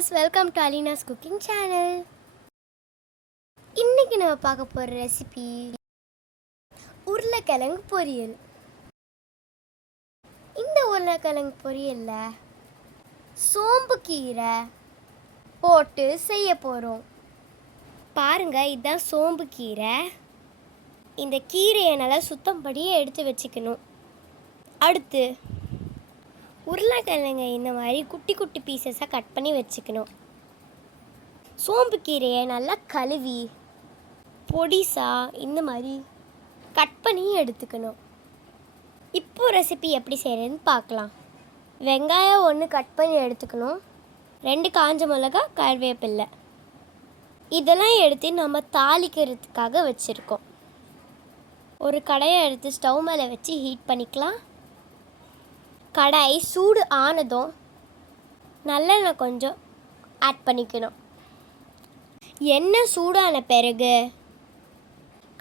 Viewers welcome to Alina's cooking channel இன்னைக்கு நம்ம பார்க்க போகிற ரெசிபி உருளைக்கிழங்கு பொரியல். இந்த உருளைக்கிழங்கு பொரியலில் சோம்பு கீரை போட்டு செய்ய போகிறோம் பாருங்க இதுதான் சோம்பு கீரை. இந்த கீரையை நல்லா சுத்தம் பண்ணி எடுத்து வச்சுக்கணும். அடுத்து உருளைக்கிழங்கை இந்த மாதிரி குட்டி குட்டி பீசஸாக கட் பண்ணி வச்சுக்கணும். சோம்பு கீரையை நல்லா கழுவி பொடிசா இந்த மாதிரி கட் பண்ணி எடுத்துக்கணும். இப்போ ரெசிபி எப்படி செய்கிறதுன்னு பார்க்கலாம். வெங்காயம் ஒன்று கட் பண்ணி எடுத்துக்கணும். ரெண்டு காஞ்ச மிளகா கருவேப்பில்லை. இதெல்லாம் எடுத்து நம்ம தாளிக்கிறதுக்காக வச்சுருக்கோம். ஒரு கடையை எடுத்து ஸ்டவ் மேலே வச்சு ஹீட் பண்ணிக்கலாம். கடாய் சூடு ஆனதும் நல்லெண்ணெய் கொஞ்சம் ஆட் பண்ணிக்கணும். எண்ணெய் சூடான பிறகு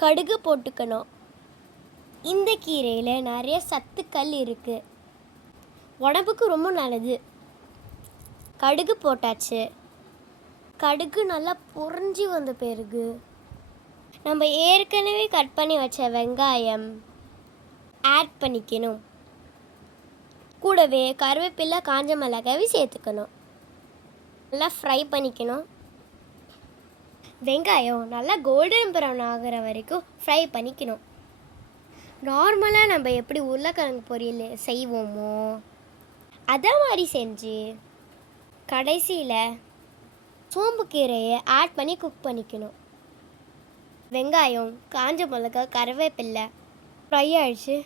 கடுகு போட்டுக்கணும். இந்த கீரையில் நிறைய சத்துக்கள் இருக்குது உடம்புக்கு ரொம்ப நல்லது. கடுகு போட்டாச்சு. கடுகு நல்லா பொறிஞ்சி வந்த பிறகு நம்ம ஏற்கனவே கட் பண்ணி வச்ச வெங்காயம் ஆட் பண்ணிக்கணும். கூடவே கருவேப்பிலை காஞ்ச மிளகாவை சேர்த்துக்கணும். நல்லா ஃப்ரை பண்ணிக்கணும். வெங்காயம் நல்லா கோல்டன் ப்ரௌன் ஆகிற வரைக்கும் ஃப்ரை பண்ணிக்கணும். நார்மலாக நம்ம எப்படி உருளைக்கிழங்கு பொரியல் செய்வோமோ அதை மாதிரி செஞ்சு கடைசியில் சோம்பு கீரையை ஆட் பண்ணி குக் பண்ணிக்கணும். வெங்காயம் காஞ்ச மிளகா கருவேப்பில்லை ஃப்ரை ஆயிடுச்சு.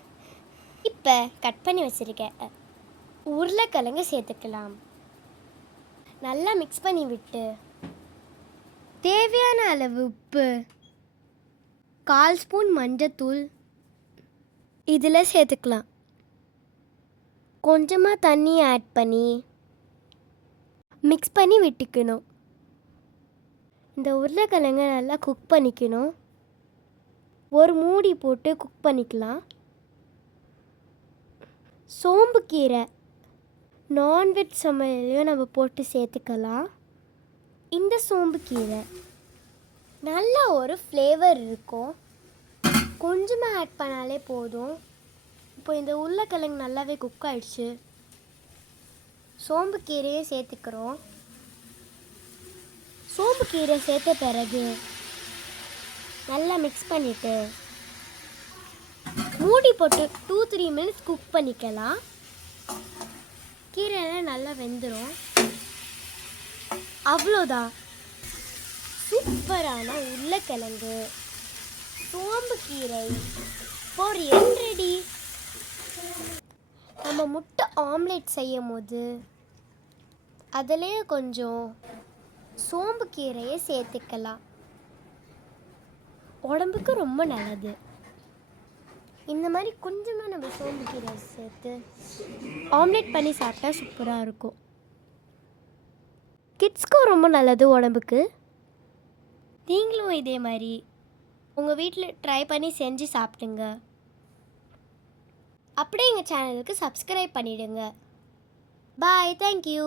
இப்போ கட் பண்ணி வச்சுருக்கேன். உருளைக்கிழங்கு சேர்த்துக்கலாம். நல்லா மிக்ஸ் பண்ணி விட்டு தேவையான அளவு உப்பு கால் ஸ்பூன் மஞ்சத்தூள் இதில் சேர்த்துக்கலாம். கொஞ்சமாக தண்ணி ஆட் பண்ணி மிக்ஸ் பண்ணி விட்டுக்கணும். இந்த உருளைக்கிழங்கை நல்லா குக் பண்ணிக்கணும். ஒரு மூடி போட்டு குக் பண்ணிக்கலாம். சோம்பு கீரை நான்வெஜ் சமையலையும் நம்ம போட்டு சேர்த்துக்கலாம். இந்த சோம்பு கீரை. நல்ல ஒரு ஃப்ளேவர் இருக்கும். கொஞ்சமாக ஆட் பண்ணாலே போதும். இப்போ இந்த உருளைக்கிழங்கு நல்லாவே குக் ஆயிடுச்சு. சோம்பு கீரையை சேர்த்துக்கிறோம். சோம்பு கீரை சேர்த்த பிறகு நல்லா மிக்ஸ் பண்ணிவிட்டு மூடி போட்டு டூ த்ரீ மினிட்ஸ் குக் பண்ணிக்கலாம். கீரையெல்லாம் நல்லா வெந்துடும் அவ்வளோதான். சூப்பரான உருளைக்கிழங்கு சோம்பு கீரை பொரியல் ரெடி நம்ம முட்டை ஆம்லேட் செய்யும் போது அதிலே கொஞ்சம் சோம்பு கீரையை சேர்த்துக்கலாம். உடம்புக்கு ரொம்ப நல்லது. இந்த மாதிரி கொஞ்சமாக நம்ம சோம்பு கீரை சேர்த்து ஆம்லேட் பண்ணி சாப்பிட்டா சூப்பராக இருக்கும். கிட்ஸ்க்கும் ரொம்ப நல்லது உடம்புக்கு. நீங்களும் இதே மாதிரி உங்கள் வீட்டில் ட்ரை பண்ணி செஞ்சு சாப்பிடுங்க. அப்படியே எங்கள் சேனலுக்கு சப்ஸ்கிரைப் பண்ணிவிடுங்க பாய் தேங்க்யூ